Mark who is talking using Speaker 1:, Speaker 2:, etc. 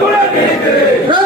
Speaker 1: তুলে দিতে